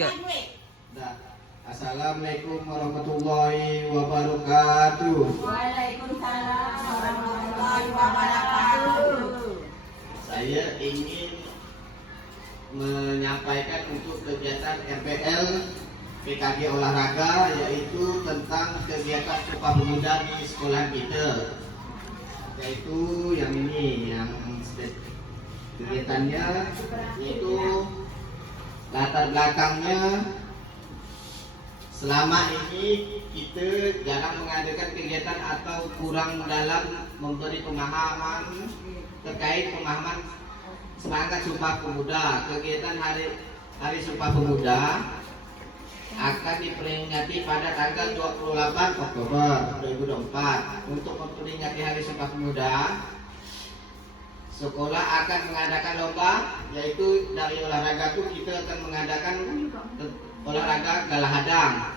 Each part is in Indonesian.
Ya. Nah, Assalamualaikum warahmatullahi wabarakatuh. Waalaikumsalam warahmatullahi wabarakatuh. Saya ingin menyampaikan untuk kegiatan RPL PKG olahraga, yaitu tentang kegiatan Sumpah Pemuda di sekolah kita. Yaitu yang ini, yang kegiatannya yaitu latar belakangnya. Selama ini kita jarang mengadakan kegiatan atau kurang dalam memberi pemahaman terkait pemahaman semangat Sumpah Pemuda. Kegiatan Hari Sumpah Pemuda akan diperingati pada tanggal 28 Oktober 2024. Untuk memperingati Hari Sumpah Pemuda, sekolah akan mengadakan lomba, yaitu dari olahraga itu kita akan mengadakan olahraga galahadang.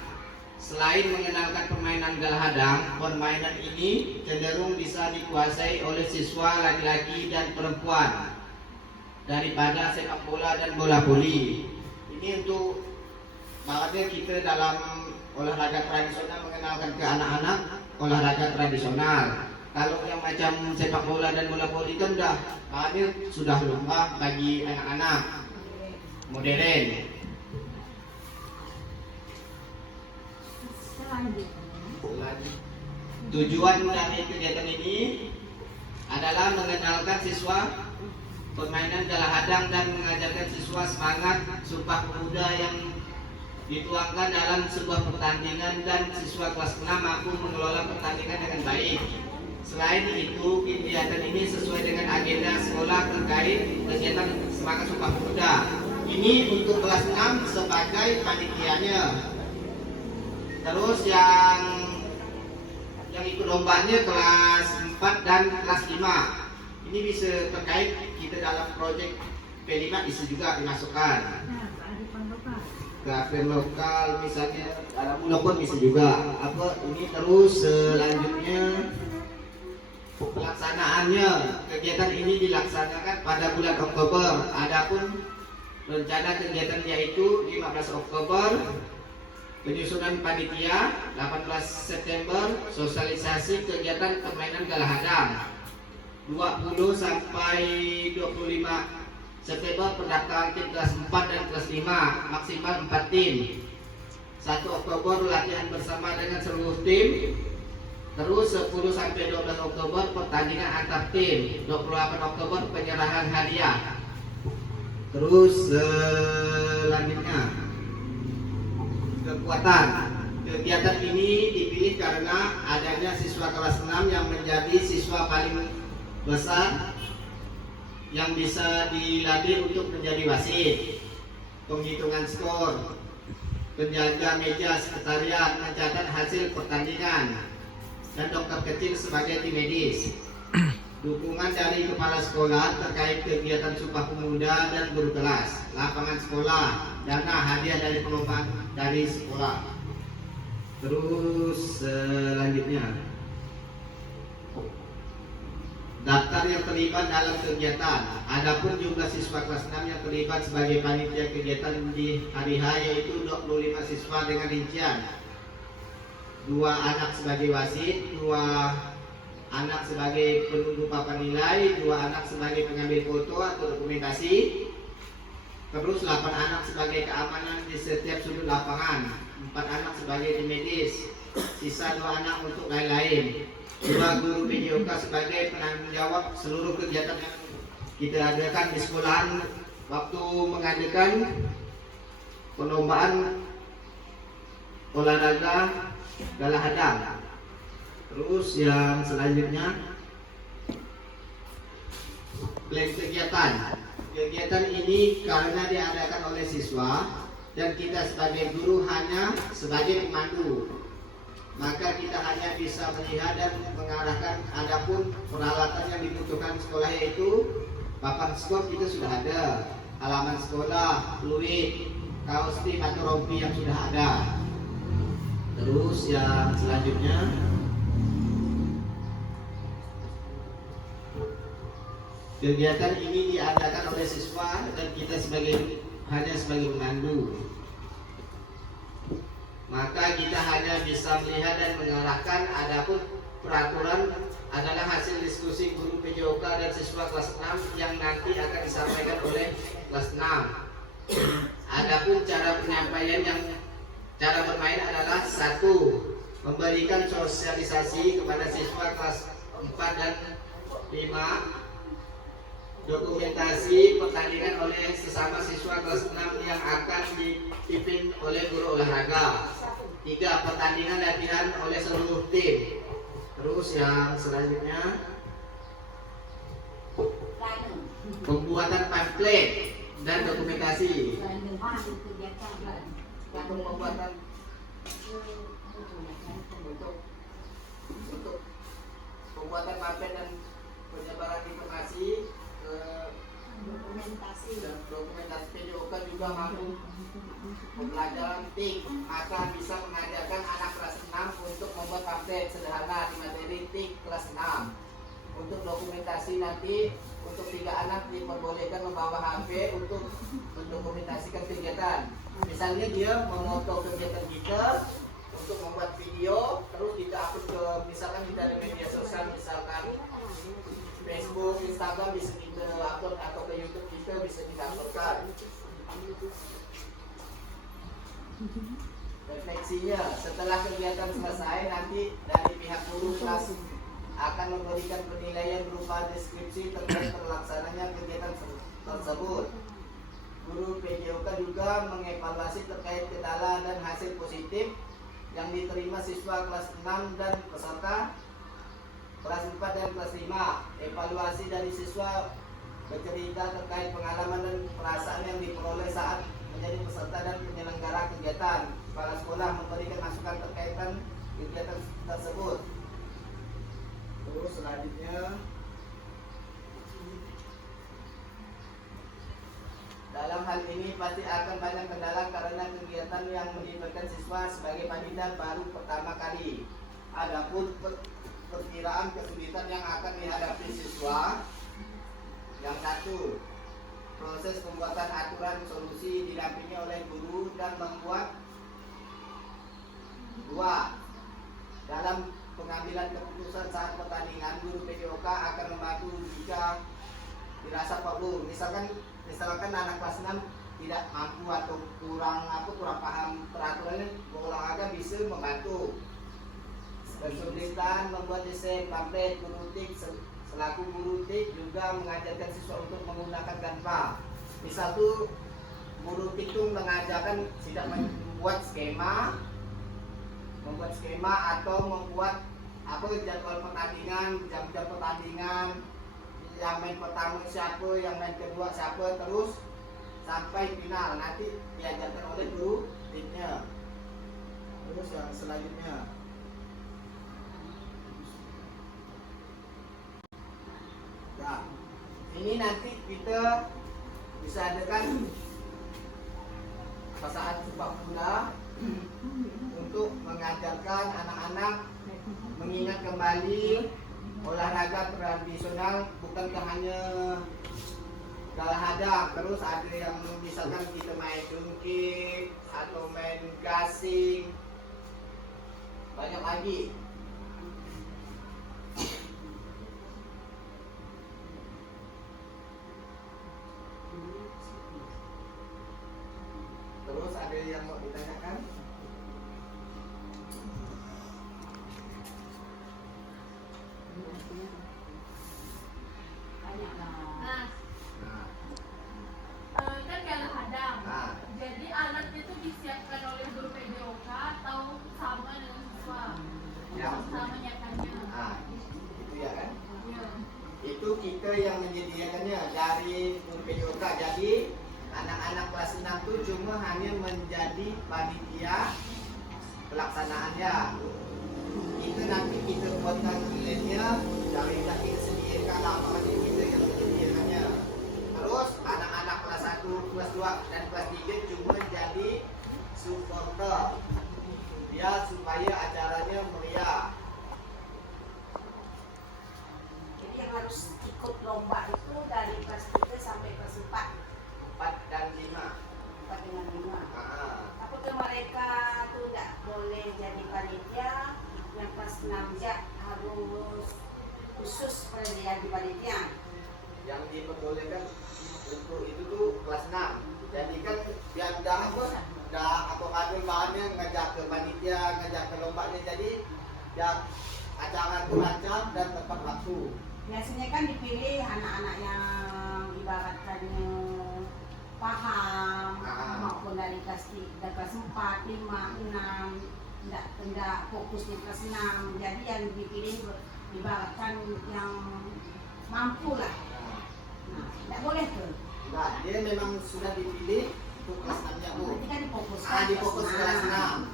Selain mengenalkan permainan galahadang, permainan ini cenderung bisa dikuasai oleh siswa laki-laki dan perempuan daripada sepak bola dan bola voli. Ini untuk makanya kita dalam olahraga tradisional mengenalkan ke anak-anak olahraga tradisional. Kalau yang macam sepak bola dan bola voli kan makanya sudah lumrah bagi anak-anak modern. Tujuan dari kegiatan ini adalah mengenalkan siswa permainan galahadang dan mengajarkan siswa semangat Sumpah Pemuda yang dituangkan dalam sebuah pertandingan, dan siswa kelas 6 mampu mengelola pertandingan dengan baik. Selain itu, kegiatan ini sesuai dengan agenda sekolah terkait kegiatan semangat Sumpah Pemuda. Ini untuk kelas 6 sebagai panitianya. Terus yang ikut lombanya kelas 4 dan kelas 5. Ini bisa terkait kita dalam proyek P5 bisa juga dimasukkan. Kearifan lokal misalnya dalam pun bisa juga. Ini terus selanjutnya pelaksanaannya. Kegiatan ini dilaksanakan pada bulan Oktober. Adapun rencana kegiatan yaitu 15 Oktober penyusunan panitia, 18 September sosialisasi kegiatan permainan galahadang, 20 sampai 25 September pendaftaran tim kelas 4 dan kelas 5 maksimal 4 tim. 1 Oktober latihan bersama dengan seluruh tim. Terus 10 sampai 12 Oktober pertandingan antar tim. 28 Oktober penyerahan hadiah. Terus selanjutnya kekuatan. Kegiatan ini dipilih karena adanya siswa kelas 6 yang menjadi siswa paling besar yang bisa dilatih untuk menjadi wasit, penghitungan skor, penjaga meja sekretariat, mencatat hasil pertandingan, dan dokter kecil sebagai tim medis. Dukungan dari kepala sekolah terkait kegiatan Sumpah Pemuda dan guru kelas, lapangan sekolah, dana hadiah dari perlombaan dari sekolah. Terus selanjutnya daftar yang terlibat dalam kegiatan. Adapun jumlah siswa kelas 6 yang terlibat sebagai panitia kegiatan di hari H yaitu 25 siswa dengan rincian 2 anak sebagai wasit, 2 anak sebagai penunggu papan nilai, 2 anak sebagai pengambil foto atau dokumentasi, terus 8 anak sebagai keamanan di setiap sudut lapangan, 4 anak sebagai tim medis, sisa 2 anak untuk lain-lain, 2 guru PJOK sebagai penanggung jawab seluruh kegiatan yang kita adakan di sekolahan waktu mengadakan perlombaan olahraga galahadang. Terus yang selanjutnya plan kegiatan. Kegiatan ini karena diadakan oleh siswa dan kita sebagai guru hanya sebagai pemandu, maka kita hanya bisa melihat dan mengarahkan. Adapun peralatan yang dibutuhkan sekolah yaitu papan skor kita sudah ada, halaman sekolah, fluid, kaos tim atau rompi yang sudah ada. Terus yang selanjutnya kegiatan ini diadakan oleh siswa dan kita hanya sebagai pemandu. maka kita hanya bisa melihat dan mengarahkan. Adapun peraturan adalah hasil diskusi guru PJOK dan siswa kelas 6 yang nanti akan disampaikan oleh kelas 6. Adapun cara penyampaian cara bermain adalah 1. Memberikan sosialisasi kepada siswa kelas 4 dan 5, dokumentasi pertandingan oleh sesama siswa kelas 6 yang akan dipimpin oleh guru olahraga. 3. Pertandingan latihan oleh seluruh tim. Terus yang selanjutnya, pembuatan pamflet dan dokumentasi. Untuk pembuatan untuk pembuatan pamflet dan penyebaran informasi dokumentasi PJOK juga mampu pembelajaran TIK, maka bisa mengajarkan anak kelas 6 untuk membuat pamflet sederhana di materi TIK kelas 6. Untuk dokumentasi nanti untuk 3 anak diperbolehkan membawa HP untuk mendokumentasikan kegiatan. Misalnya dia memoto kegiatan kita untuk membuat video, terus kita upload ke misalkan kita di media sosial, misalkan Facebook, Instagram bisa kita upload, atau ke YouTube kita bisa kita uploadkan. Refleksinya, setelah kegiatan selesai nanti dari pihak guru kelas akan memberikan penilaian berupa deskripsi terkait terlaksananya kegiatan tersebut. Guru PJOK juga mengevaluasi terkait kendala dan hasil positif yang diterima siswa kelas 6 dan peserta kelas 4 dan kelas 5. Evaluasi dari siswa bercerita terkait pengalaman dan perasaan yang diperoleh saat menjadi peserta dan penyelenggara kegiatan. Kepala sekolah memberikan masukan terkait kegiatan tersebut. Terus selanjutnya, dalam hal ini pasti akan banyak kendala karena kegiatan yang melibatkan siswa sebagai panitia baru pertama kali. Adapun perkiraan kesulitan yang akan dihadapi siswa, yang 1, proses pembuatan aturan solusi didampingi oleh guru dan membuat. 2, dalam pengambilan keputusan saat pertandingan, guru PJOK akan membantu jika dirasa perlu. Misalkan anak kelas 6 tidak mampu atau kurang paham peraturannya, olahraga bisa membantu. Kesulitan membuat desain pamflet, guru TIK selaku guru TIK juga mengajarkan siswa untuk menggunakan Canva. Misal tuh guru TIK tuh mengajarkan tidak membuat skema atau membuat jadwal pertandingan, jam-jam pertandingan, yang main pertama siapa, yang main kedua siapa, terus sampai final nanti diajarkan oleh guru TIK-nya. Terus yang selanjutnya, nah, ini nanti kita bisa adakan saat Sumpah Pemuda untuk mengajarkan anak-anak mengingat kembali olahraga tradisional, bukan hanya galahadang. Terus ada yang misalkan kita main dungki atau main gasing, banyak lagi. Terus ada yang mau ditanyakan? Kan galahadang. Nah, Jadi alatnya itu disiapkan oleh guru PJOK atau sama dengan siswa? Ya. Sama nyiapkannya. nah, itu ya kan? Iya. Itu kita yang menyediakannya dari PJOK. Jadi anak-anak kelas 6 itu cuma hanya menjadi panitia pelaksanaannya. Itu nanti kita buatkan nilainya dari kita sediakan apa kita yang menyediakannya. Terus anak-anak kelas 1, kelas 2 dan kelas 3 cuma jadi supporter biar supaya acaranya meriah. Jadi yang harus ikut lomba itu dari kelas 3 sampai kelas 4, 4 dan 5. 4 dengan 5. Ah, Apakah mereka tuh enggak 6 harus khusus pendidikan di panitia. Yang diperbolehkan untuk itu tuh kelas 6. Jadi kan yang dah apa bahannya ngajak ke panitia, ngajak ke lombanya, jadi yang acara itu lancar dan tepat waktu. Biasanya kan dipilih anak-anak yang ibaratkannya paham maupun dari kelas 4, 5, 6 tidak fokus di kelas 6. Jadi yang dipilih ibaratkan yang mampu lah. Nah, tidak boleh tuh. Nah, dia memang sudah dipilih untuk kelas 6-nya Bu. Nanti kan difokuskan Difokus kelas 6.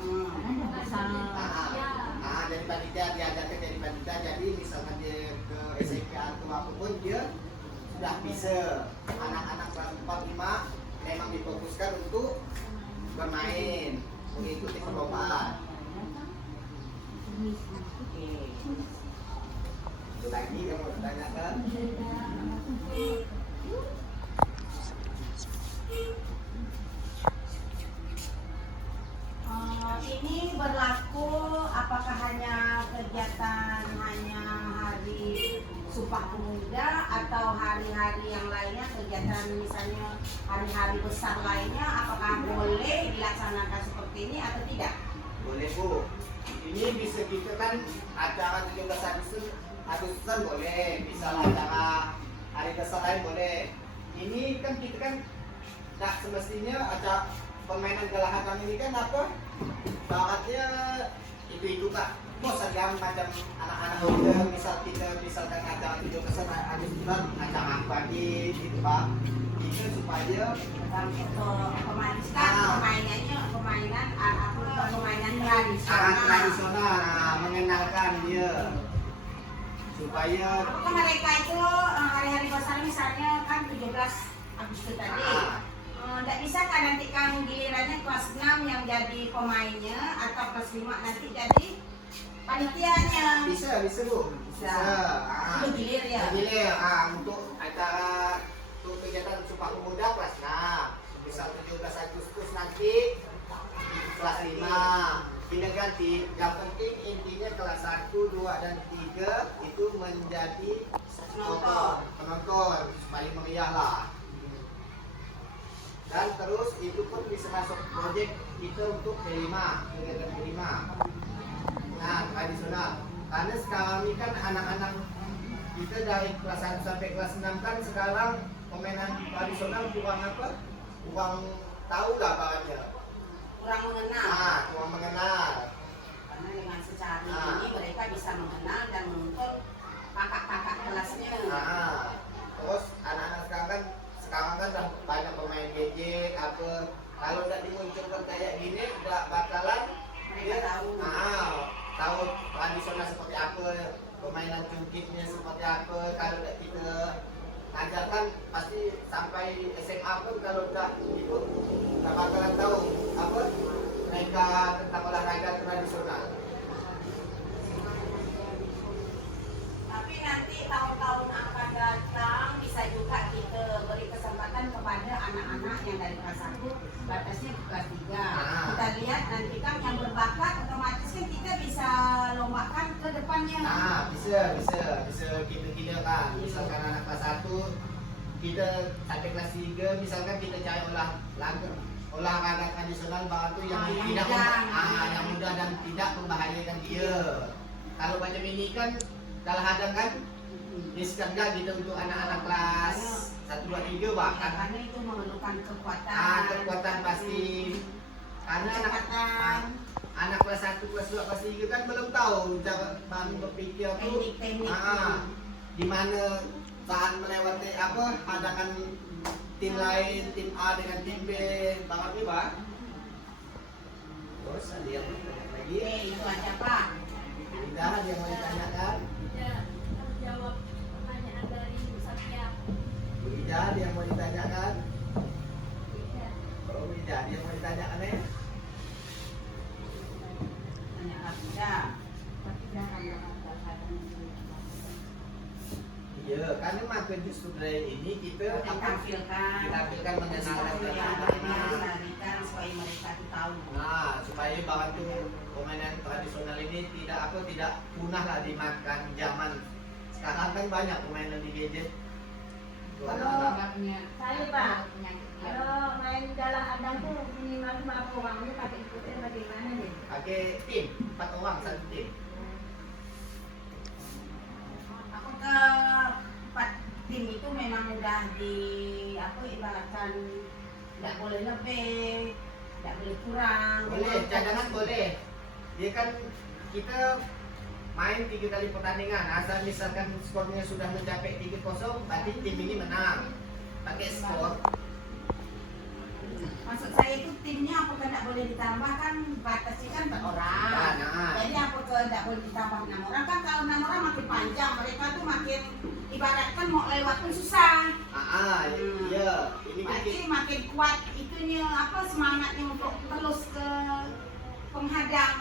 Ya. Dari panitia diajarkan dari panitia, jadi misalnya dia ke SMP atau apapun dia sudah bisa. Anak-anak kelas 4, 5 memang difokuskan untuk bermain, mengikuti perlombaan. Itu lagi yang mau ditanyakan? Ini berlaku apakah hanya kegiatan hanya hari Sumpah Pemuda atau hari-hari yang lainnya, kegiatan misalnya hari-hari besar lainnya, apakah boleh dilaksanakan seperti ini atau tidak? Boleh Bu. Ini bisa kita kan acara 17 Agustusan boleh, bisa acara hari besar lain boleh. Ini kan kita kan tak semestinya ada permainan galahadang ini kan apa? Baratnya itu Kak. Bos agam macam anak-anak muda, misalkan acara 17 Agustusan, acara pagi gitu Pak. Itu supaya permainan tradisional, mengenalkan dia supaya apakah mereka itu hari-hari besar misalnya kan 17 Agustus tadi tidak bisa kan nanti kan gilirannya kelas 6 yang jadi pemainnya atau kelas 5 nanti jadi panitianya? bisa Bu, bisa. Itu gilir ya? Gilir, untuk acara untuk kegiatan Sumpah Pemuda kelas 6, misal 17 Agustus nanti kelas 5 kita ganti. Yang penting intinya kelas 1, 2, dan 3 itu menjadi penonton paling meriah lah. Dan terus itu pun bisa masuk proyek kita untuk P5, kegiatan P5. Nah, tradisional. Karena sekarang ini kan anak-anak kita dari kelas 1 sampai kelas 6 kan sekarang permainan tradisional kurang tahu lah bahannya. Kurang mengenal. Kurang mengenal. Karena dengan secara ini mereka bisa mengenal dan menonton kakak-kakak kelasnya. Terus anak-anak sekarang kan udah banyak pemain gadget apa. Kalau tidak dimunculkan kayak gini, udah bakalan Mereka tahu tradisional seperti apa, permainan cungkitnya seperti apa. Kalau tidak kita ajarkan pasti sampai SMA pun kalau tidak ikut nggak bakalan tahu apa mereka tentang olahraga tradisional. Tapi nanti tahun-tahun akan datang bisa juga kita beri kesempatan kepada anak-anak yang dari kelas 1 batasnya ke kelas 3. Kita lihat nanti kan yang berbakat otomatis kan kita bisa lombakan ke depannya. Bisa kita kan. Misalkan anak kelas 1 kita sampai kelas 3 misalkan kita cari olahraga tradisional batu yang tidak yang mudah dan tidak membahayakan dia. Kalau macam ini kan galahadang kan riskan gak gitu untuk anak-anak kelas 1, 2, 3 bahkan. Karena itu memerlukan kekuatan. Kekuatan pasti. Karena anak kelas 1, kelas 2, kelas 3 kan belum tahu cara berpikir tuh. Teknik. Di mana saat melewati hadangan tim lain, tim A dengan tim B, banget nih Pak. Terus ada yang lagi? Itu aja Pak. Tidak ada yang mau ditanyakan? Tidak terjawab pertanyaan dari Satya. Tidak ada yang mau ditanyakan? Tidak. Oh tidak ada yang mau ditanyakan ya? Tanyakan tidak. Tapi jangan Iya, karena maka justru dari ini kita tampilkan mengenalkan anak-anak. supaya mereka tuh tahu. Nah, supaya bahwa tuh permainan tradisional ini tidak punah lah dimakan zaman. Sekarang kan banyak permainan di gadget. Tuh Kalau anak-anak. saya Pak, kalau main dalam adang tuh minimal 5 orang ini pakai ikutin bagaimana nih? Pakai tim, 4 orang satu tim. Apakah 4 tim itu memang udah di apa ibaratkan tidak boleh lebih, tidak boleh kurang? Boleh, cadangan boleh. Dia kan kita main 3 kali pertandingan. Asal misalkan skornya sudah mencapai 3-0, berarti tim ini menang. Pakai skor. Maksud saya itu timnya apakah tidak boleh ditambah kan batasnya kan 4 orang. Nah. Jadi apakah tidak boleh ditambah 6 orang kan kalau 6 orang makin panjang mereka tuh makin ibaratkan mau lewat pun susah. Iya. Ini kan Berarti makin kuat itunya apa semangatnya untuk terus ke penghadang.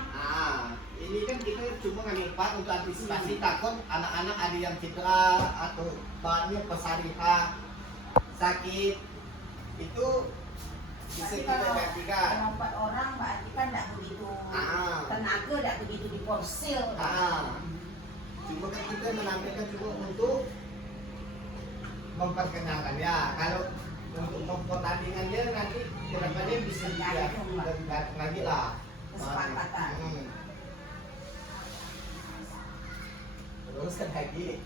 Ini kan kita cuma ngambil part untuk antisipasi takut anak-anak ada yang cedera atau bahannya pesariha sakit itu bisa Tapi kita kalau gantikan. 4 orang berarti kan tidak begitu tenaga, tidak begitu diporsil. Cuma kan kita menampilkan juga untuk memperkenalkan ya. Kalau untuk pertandingannya nanti kedepannya bisa dilihat lagi lah. Kesepakatan. Terus kan lagi.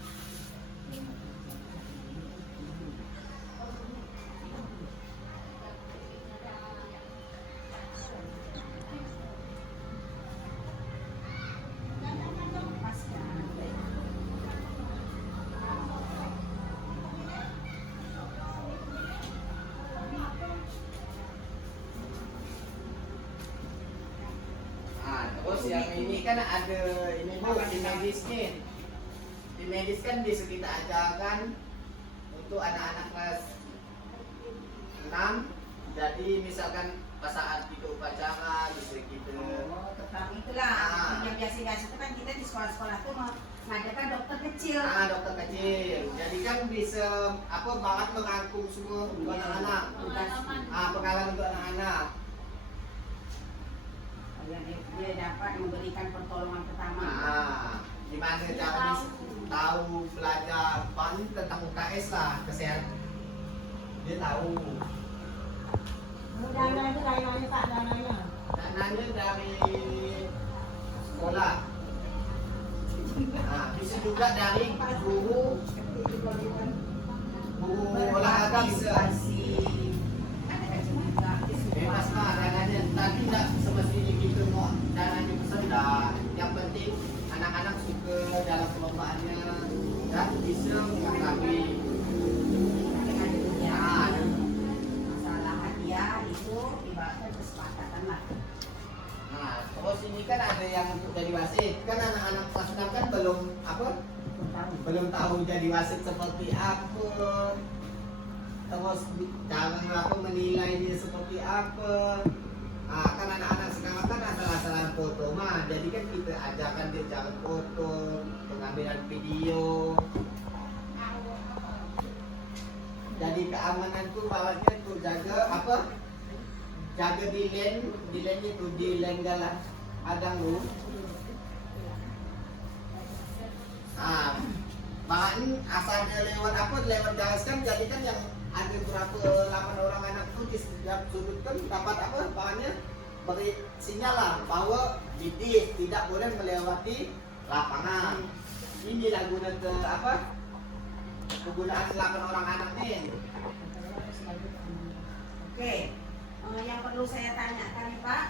Terus yang ini kan ada ini bu, tim medis nih. Tim medis kan bisa kita ajarkan untuk anak-anak kelas 6. Jadi misalkan pas saat kita upacara bisa kita. Tentang itulah yang biasa-biasa itu kan kita di sekolah-sekolah tuh mengajarkan dokter kecil. Dokter kecil. Jadi kan bisa banget merangkum semua untuk anak-anak. Pengalaman untuk anak-anak. Yang dia dapat memberikan pertolongan pertama. Gimana cara tahu belajar paling tentang UKS lah, kesehatan. Dia tahu. Dananya lain-lain Pak, dananya. Dananya dari sekolah. Bisa juga dari guru olahraga bisa. Bebas lah dananya. Tapi tidak semestinya kita mau dananya besar dah. Yang penting anak-anak suka dalam perlombaannya dan bisa mengetahui. Masalah hadiah itu ibaratnya kesepakatan lah. Terus ini kan ada yang untuk jadi wasit. Kan anak-anak kelas 6 kan belum tahu jadi wasit seperti apa. Terus cara menilainya seperti apa. Kan anak-anak sekarang kan asal-asalan foto mah. Jadi kan kita ajarkan dia cara foto, pengambilan video. Jadi keamanan tuh bawahnya tuh jaga di lane itu di lane galah adang lu. Bahan asalnya lewat garis kan jadi kan yang ada berapa 8 orang anak tuh di setiap sudut kan dapat bahannya beri sinyal lah bahwa titik tidak boleh melewati lapangan. Inilah kegunaan 8 orang anak nih. Oke, yang perlu saya tanyakan Pak,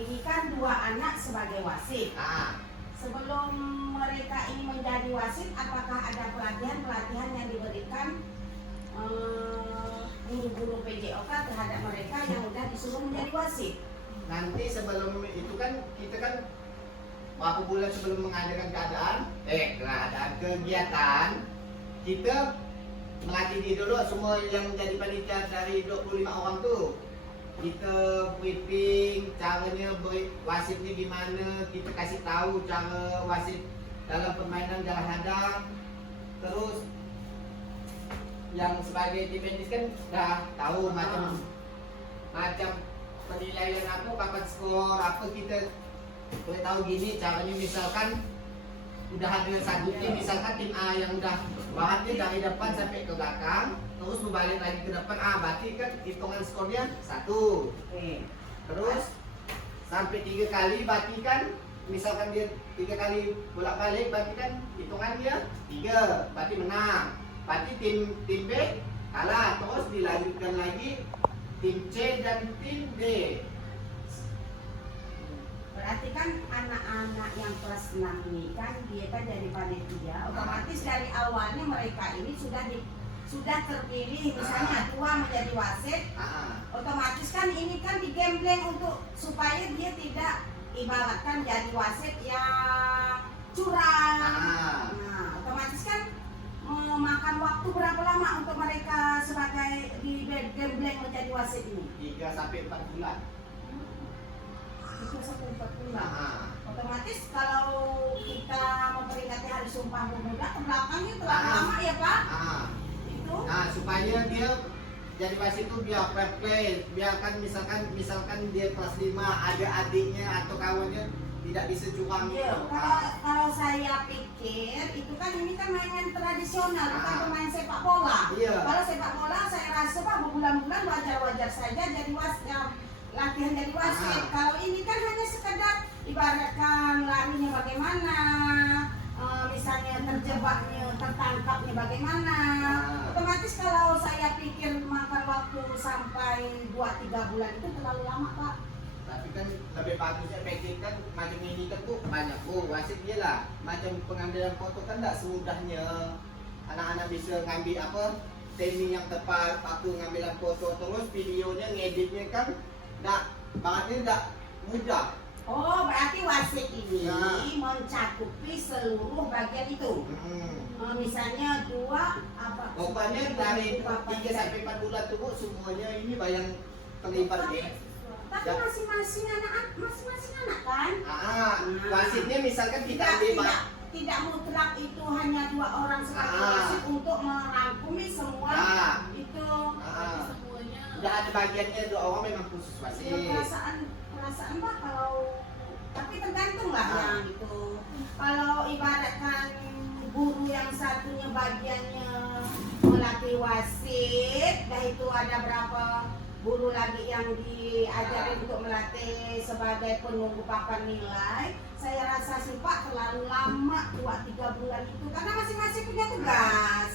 ini kan 2 anak sebagai wasit. Sebelum mereka ini menjadi wasit, apakah ada pelatihan yang diberikan guru-guru PJOK terhadap mereka yang udah disuruh menjadi wasit? Nanti sebelum itu kan kita kan berapa bulan sebelum mengadakan kegiatan kita melatih diri dulu semua yang jadi panitia dari 25 orang tuh. Kita briefing caranya wasitnya gimana, kita kasih tahu cara wasit dalam permainan jalan hadang. Terus yang sebagai tim medis kan udah tahu macam macam penilaian apa, papan skor apa kita boleh tahu gini caranya. Misalkan udah ada satu tim, misalkan tim A yang udah bahannya dari depan sampai ke belakang, terus berbalik lagi ke depan, berarti kan hitungan skornya 1. Terus sampai 3 kali, berarti kan misalkan dia 3 kali bolak-balik, berarti kan hitungannya 3, berarti menang. Berarti tim B kalah, terus dilanjutkan lagi tim C dan tim D. Berarti kan anak-anak yang kelas 6 ini kan dia kan jadi panitia, otomatis dari awalnya mereka ini sudah terpilih, misalnya tua menjadi wasit, otomatis kan ini kan digembleng untuk supaya dia tidak ibaratkan jadi wasit yang curang. Nah, otomatis kan memakan waktu berapa lama untuk mereka sebagai digembleng menjadi wasit ini? 3 sampai 4 bulan. 3 sampai 4 bulan. Otomatis kalau kita memperingati hari Sumpah Pemuda ke belakangnya terlalu lama ya Pak? Itu. Nah, supaya dia jadi wasit itu biar fair play, biarkan misalkan dia kelas 5 ada adiknya atau kawannya tidak bisa curang. Iya, kalau saya pikir itu kan ini kan mainan tradisional, bukan pemain sepak bola. Iya. Kalau sepak bola saya rasa Pak berbulan-bulan wajar-wajar saja jadi latihan jadi wasit. Kalau ini kan hanya sekedar ibaratkan larinya bagaimana, misalnya terjebaknya, tertangkapnya bagaimana. Otomatis kalau saya pikir makan waktu sampai 2-3 bulan itu terlalu lama Pak. Tapi kan lebih bagusnya package kan macam ini kan Bu, banyak Bu, wasit dia lah. Macam pengambilan foto kan tidak semudahnya anak-anak bisa ngambil apa timing yang tepat, waktu ngambilan foto, terus videonya ngeditnya kan tidak mudah. Oh, berarti wasit ini mencakupi seluruh bagian itu. Misalnya 2 apa? Pokoknya dari 3 sampai 4 bulan tuh Bu, semuanya ini bayang terlibat ya. Tapi masing-masing anak kan? Wasitnya misalkan kita tidak mutlak itu hanya 2 orang sebagai wasit untuk merangkumi semua itu. Semuanya Udah ada bagiannya 2 orang memang khusus wasit. Perasaan Pak kalau tapi tergantung lah yang itu. Kalau ibaratkan guru yang satunya bagiannya melatih wasit, dah itu ada berapa guru lagi yang diajarin untuk melatih sebagai penunggu papan nilai. Saya rasa sih Pak terlalu lama 2-3 bulan itu karena masing-masing punya tugas.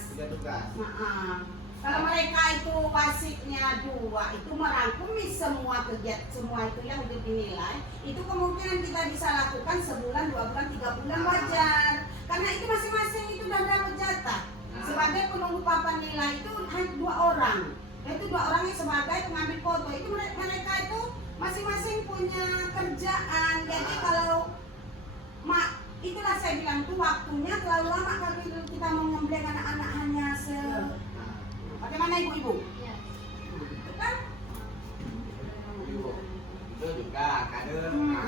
Kalau mereka itu wasitnya 2 itu merangkumi semua kegiatan semua itu yang dinilai, itu kemungkinan kita bisa lakukan sebulan, 2 bulan, 3 bulan wajar. Karena itu masing-masing itu sudah dapat jatah. Sebagai penunggu papan nilai itu hanya 2 orang. Itu 2 orangnya sebagai pengambil foto. Itu mereka itu masing-masing punya kerjaan. Jadi kalau itulah saya bilang tuh waktunya terlalu lama kalau kita mengembleng anak-anak hanya bagaimana ibu-ibu? Iya. Itu kan? Itu juga kadang.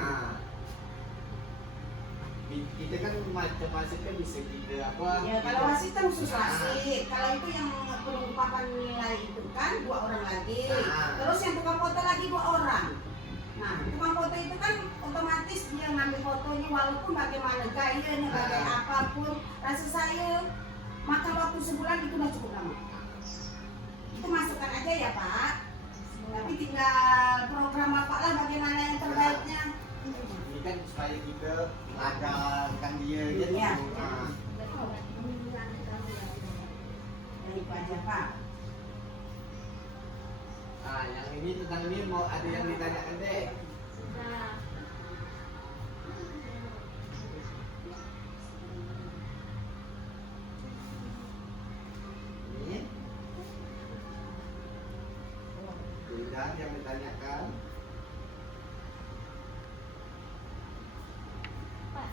Kita kan macam wasit kan bisa kita apa? Ya kalau wasit kan khusus wasit. Kalau itu yang penunggu papan nilai itu kan 2 orang lagi. Terus yang tukang foto lagi 2 orang. Nah, tukang foto itu kan otomatis dia ngambil fotonya walaupun bagaimana gayanya, bagaimana apapun. Rasa saya makan waktu sebulan itu udah cukup lama. Itu masukkan aja ya Pak. Tapi tinggal program Bapak lah bagaimana yang terbaiknya. Ini kan supaya kita mengadakan dia gitu. Iya. Itu aja Pak. Yang ini tentang ini mau ada yang ditanyakan deh. Sudah. Ini. Sudah yang ditanyakan. Pak,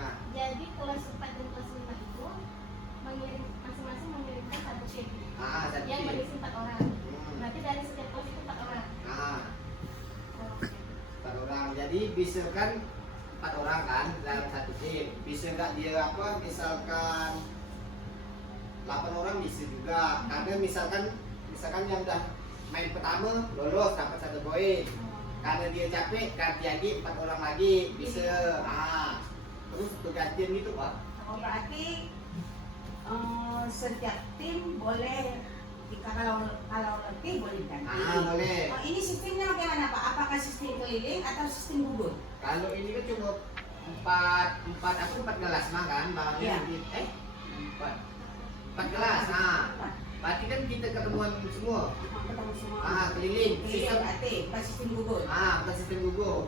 Ya. jadi kelas 4 dan kelas 5 itu masing-masing mengirimkan 1 tim Satu yang tim. berisi 4 orang. Berarti dari setiap kelas itu 4 orang. Oh, 4 orang. Jadi bisa kan 4 orang kan dalam satu tim. Bisa nggak dia apa? Misalkan 8 orang bisa juga. Karena misalkan yang udah main pertama lolos dapat 1 poin. Karena dia capek ganti lagi 4 orang lagi bisa. Terus bergantian gitu Pak. Oh, berarti setiap tim boleh jika kalau letih boleh ganti. Boleh. Oh, ini sistemnya bagaimana Pak? Apakah sistem keliling atau sistem gugur? Kalau ini kan cuma 4 gelas mah kan, Iya. empat gelas. Berarti kan kita ketemuan semua. Ketemu semua. Keliling. Keliling Sistem berarti bukan sistem gugur. bukan sistem gugur.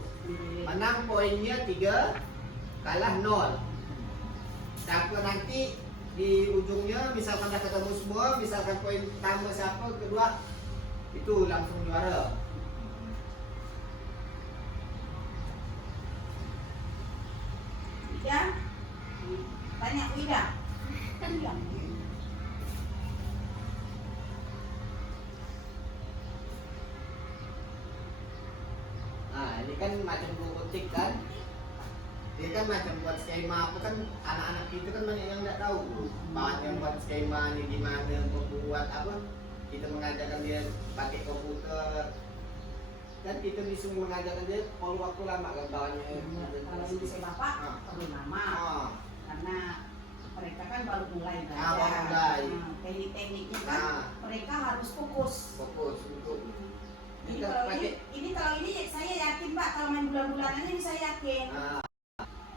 Menang poinnya 3, kalah 0. Siapa nanti di ujungnya misalkan dah ketemu semua, misalkan poin pertama siapa, kedua itu langsung juara. Ya, banyak tidak? Iya. Ini kan macam robotik kan. Dia kan macam buat skema apa kan, anak-anak kita kan banyak yang nggak tahu bahan yang buat skema ini gimana, membuat apa, kita mengajarkan dia pakai komputer dan kita bisa mengajarkan dia perlu waktu lama kan bahannya. Kalau ini saya bapak perlu lama karena mereka kan baru mulai belajar. Baru mulai. Teknik-tekniknya kan mereka harus fokus untuk Ini kita kalau pakai. kalau ini saya yakin Pak, kalau main bulan-bulanan ini saya yakin.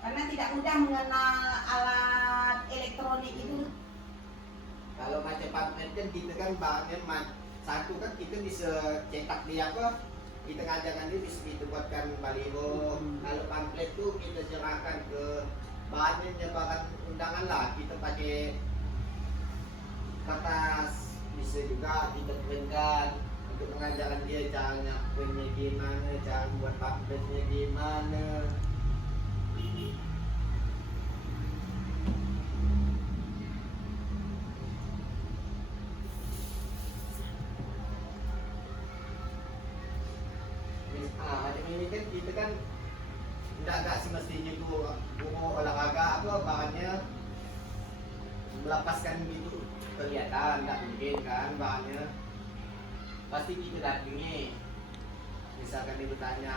Karena tidak mudah mengenal alat elektronik itu. Kalau macam pamflet kan kita kan bahannya satu kan kita bisa cetak di apa, kita ngajarkan dia bisa kita buatkan baliho. Kalau pamflet tuh kita serahkan ke bahannya, nyebarkan undangan lah, kita pakai kertas, bisa juga kita printkan untuk mengajarkan dia caranya printnya gimana, cara buat pamfletnya gimana. Macam ini kan kita kan enggak semestinya guru olahraga apa bahannya melepaskan gitu kelihatan, enggak mungkin kan bahannya. Pasti kita dampingi. Misalkan dia bertanya,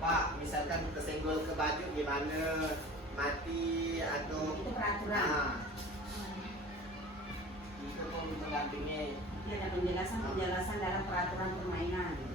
Pak, misalkan kesenggol ke baju gimana, mati atau Itu peraturan. itu pun mendampingi. Itu ada penjelasan dalam peraturan permainan.